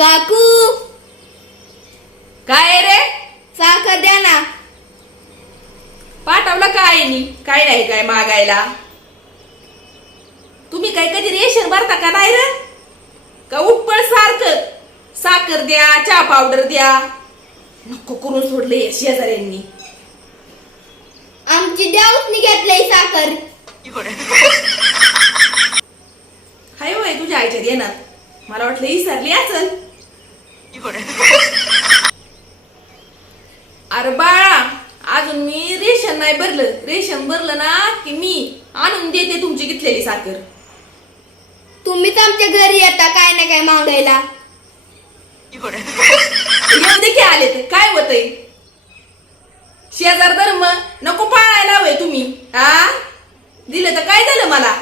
काकू काय रे? साखर द्या ना. पाठवलं काय नी? काय नाही काय मागायला? तुम्ही काय कधी रेशन भरता का नाही रे? का उपळ सारखं साखर द्या, चहा पावडर द्या, नको करून सोडले या शेजाऱ्यांनी. आमची देवसनी घेतलंय साखर. हाय होय तुझ्या आईच्या देणार? मला वाटलं विसरली असल. अरे बाळा, अजून मी रेशन नाही भरलं. रेशन भरलं ना की मी आणून देते तुमची घेतलेली साखर. तुम्हीच आमच्या घरी येता काय ना काय मागायला. येऊ दे की आले तर काय होतंय? शेजार धर्म नको पाळायला होय तुम्ही. हा दिलं तर काय झालं मला?